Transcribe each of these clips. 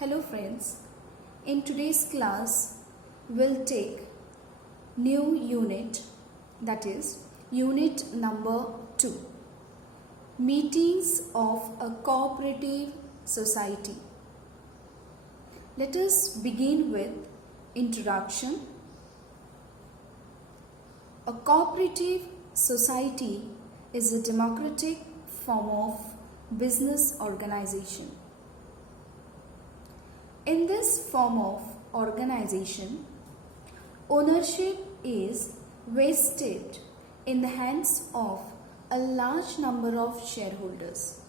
Hello friends, in today's class we'll take new unit, that is unit number 2, meetings of a cooperative society. Let us begin with introduction. A cooperative society is a democratic form of business organization. In this form of organization, ownership is vested in the hands of a large number of shareholders.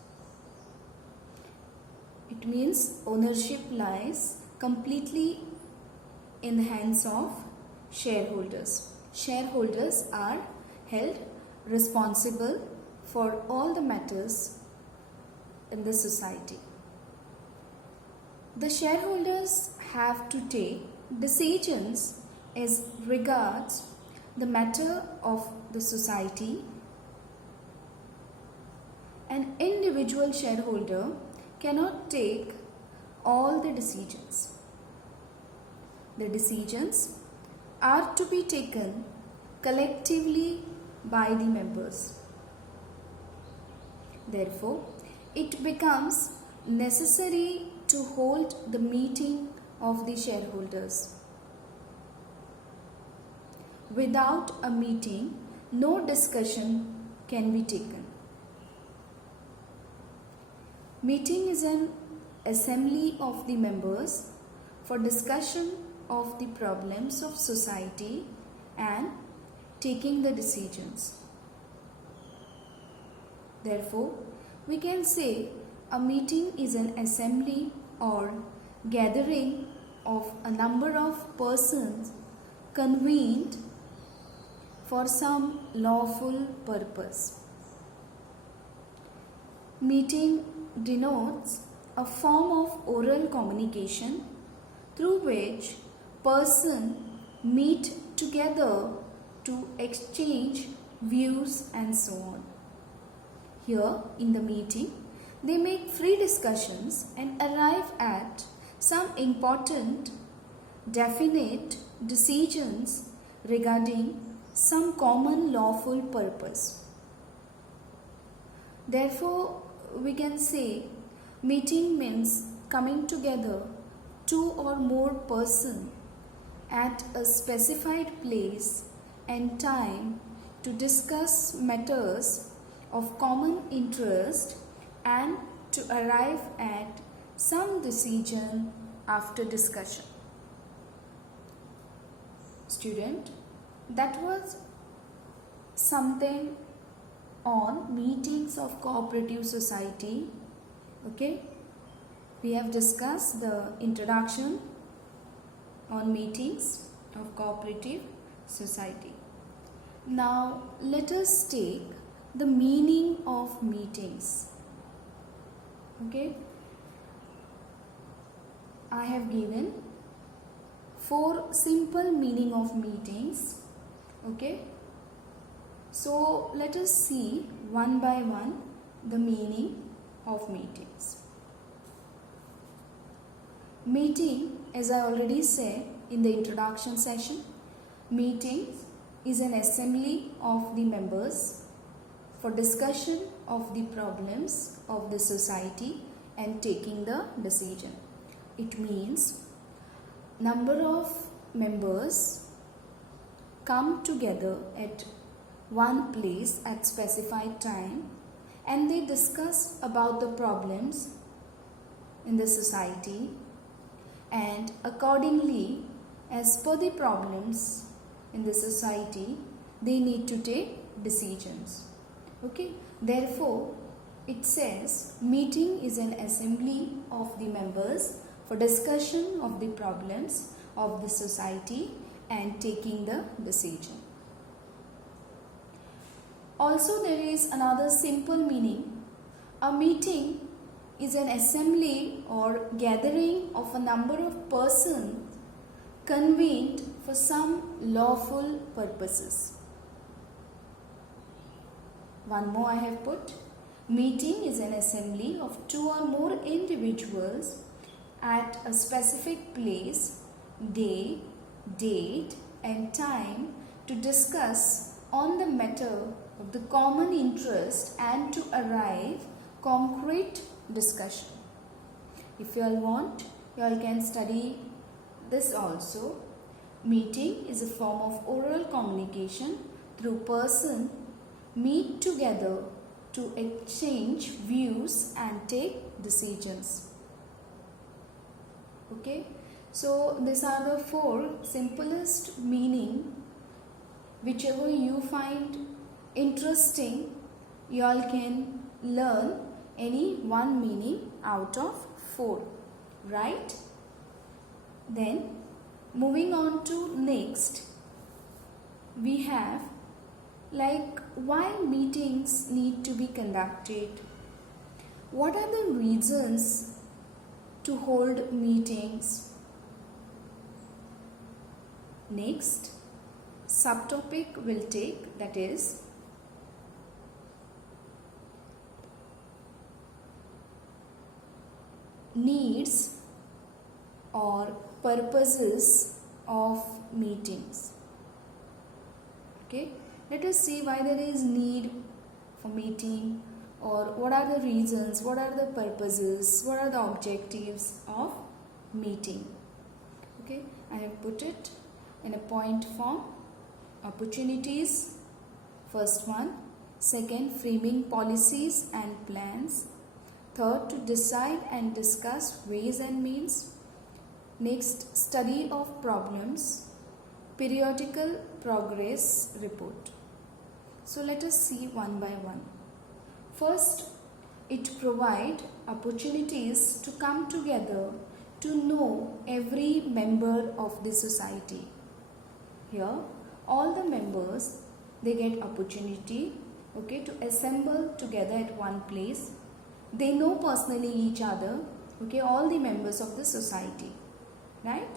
It means ownership lies completely in the hands of shareholders. Shareholders are held responsible for all the matters in the society. The shareholders have to take decisions as regards the matter of the society. An individual shareholder cannot take all the decisions. The decisions are to be taken collectively by the members. Therefore, it becomes necessary to hold the meeting of the shareholders. Without a meeting, no discussion can be taken. Meeting is an assembly of the members for discussion of the problems of society and taking the decisions. Therefore, we can say a meeting is an assembly or gathering of a number of persons convened for some lawful purpose. Meeting denotes a form of oral communication through which persons meet together to exchange views and so on. Here in the meeting, they make free discussions and arrive at some important, definite decisions regarding some common lawful purpose. Therefore, we can say meeting means coming together two or more persons at a specified place and time to discuss matters of common interest and to arrive at some decision after discussion. Student, that was something on meetings of cooperative society. Okay, we have discussed the introduction on meetings of cooperative society. Now let us take the meaning of meetings. Okay, I have given 4 simple meaning of meetings. Okay, so let us see one by one the meaning of meetings. Meeting, as I already said in the introduction session, meeting is an assembly of the members for discussion of the problems of the society and taking the decision. It means number of members come together at one place at specified time and they discuss about the problems in the society, and accordingly, as per the problems in the society, they need to take decisions. Okay, therefore it says meeting is an assembly of the members for discussion of the problems of the society and taking the decision. Also, there is another simple meaning. A meeting is an assembly or gathering of a number of persons convened for some lawful purposes. One more I have put. Meeting is an assembly of two or more individuals at a specific place, day, date and time to discuss on the matter of the common interest and to arrive concrete discussion. If you all want, you all can study this also. Meeting is a form of oral communication through person meet together to exchange views and take decisions. Okay, so these are the 4 simplest meaning. Whichever you find interesting, you all can learn any one meaning out of 4, right? Then moving on to next, we have like why meetings need to be conducted. What are the reasons to hold meetings? Next subtopic will take, that is needs or purposes of meetings. Okay, let us see why there is need for meeting, or what are the reasons, what are the purposes, what are the objectives of meeting. Okay, I have put it in a point form. Opportunities, first one. Second, framing policies and plans. Third, to decide and discuss ways and means. Next, study of problems. Periodical progress report. So let us see one by one. First, it provides opportunities to come together to know every member of the society. Here, all the members, they get opportunity, okay, to assemble together at one place. They know personally each other, okay, all the members of the society, right?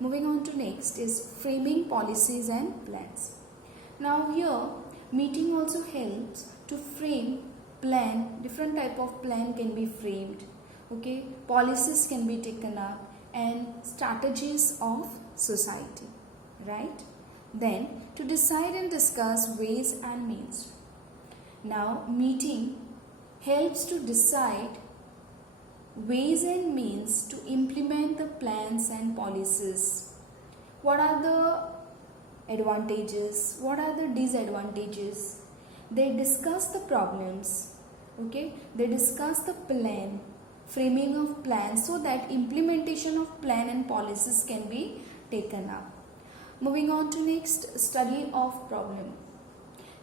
Moving on to next is framing policies and plans. Now here, meeting also helps to frame plan. Different type of plan can be framed, okay, policies can be taken up and strategies of society, right? Then to decide and discuss ways and means. Now meeting helps to decide ways and means to implement the plans and policies. What are the advantages? What are the disadvantages? They discuss the problems, okay? They discuss the plan, framing of plans, so that implementation of plan and policies can be taken up. Moving on to next, study of problem.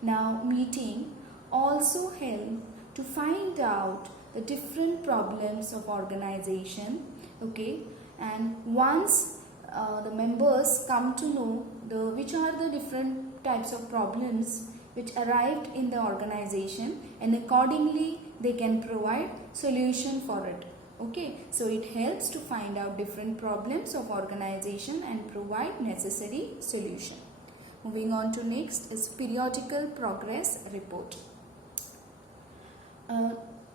Now meeting also help to find out the different problems of organization, okay, and once the members come to know which are the different types of problems which arrived in the organization, and accordingly they can provide solution for it. Okay, so it helps to find out different problems of organization and provide necessary solution. Moving on to next is periodical progress report.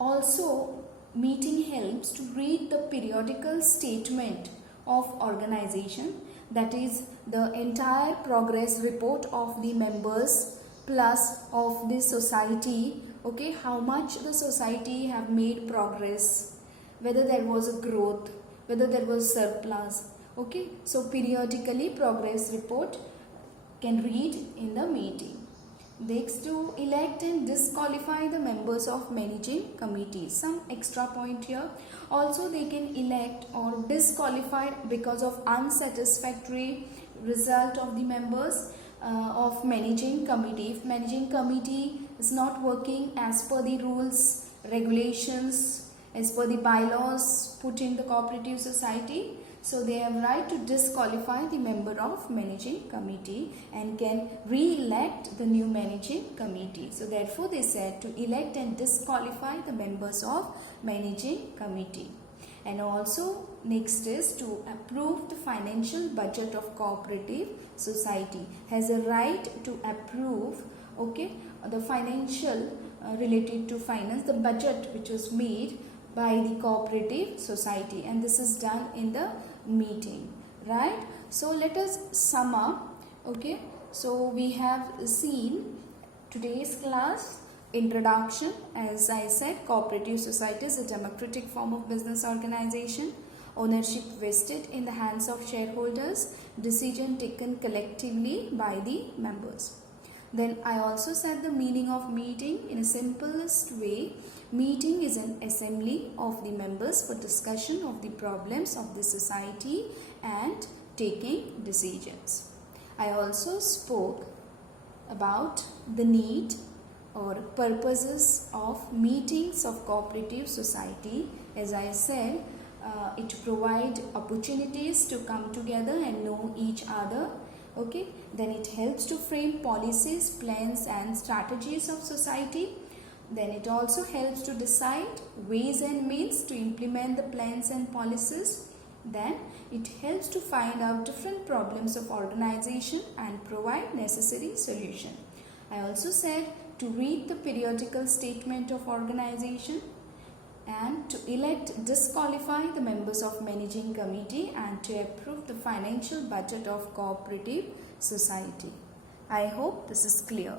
Also, meeting helps to read the periodical statement of organization, that is the entire progress report of the members plus of the society, okay, how much the society have made progress, whether there was a growth, whether there was surplus, okay. So periodically progress report can read in the meeting. Next, to elect and disqualify the members of managing committees. Some extra point here. Also they can elect or disqualify because of unsatisfactory result of the members of managing committee. If managing committee is not working as per the rules, regulations, as per the bylaws put in the cooperative society, so they have right to disqualify the member of managing committee and can re-elect the new managing committee. So therefore they said to elect and disqualify the members of managing committee. And also next is to approve the financial budget of cooperative society. Has a right to approve, okay, the financial related to finance, the budget which was made by the cooperative society, and this is done in the meeting, right? So let us sum up. Okay, so we have seen today's class introduction. As I said, cooperative society is a democratic form of business organization. Ownership vested in the hands of shareholders, decision taken collectively by the members. Then I also said the meaning of meeting in a simplest way. Meeting is an assembly of the members for discussion of the problems of the society and taking decisions. I also spoke about the need or purposes of meetings of cooperative society. As I said, it provide opportunities to come together and know each other. Okay, then it helps to frame policies, plans and strategies of society. Then it also helps to decide ways and means to implement the plans and policies. Then it helps to find out different problems of organization and provide necessary solution. I also said to read the periodical statement of organization and to elect, disqualify the members of managing committee and to approve the financial budget of cooperative society. I hope this is clear.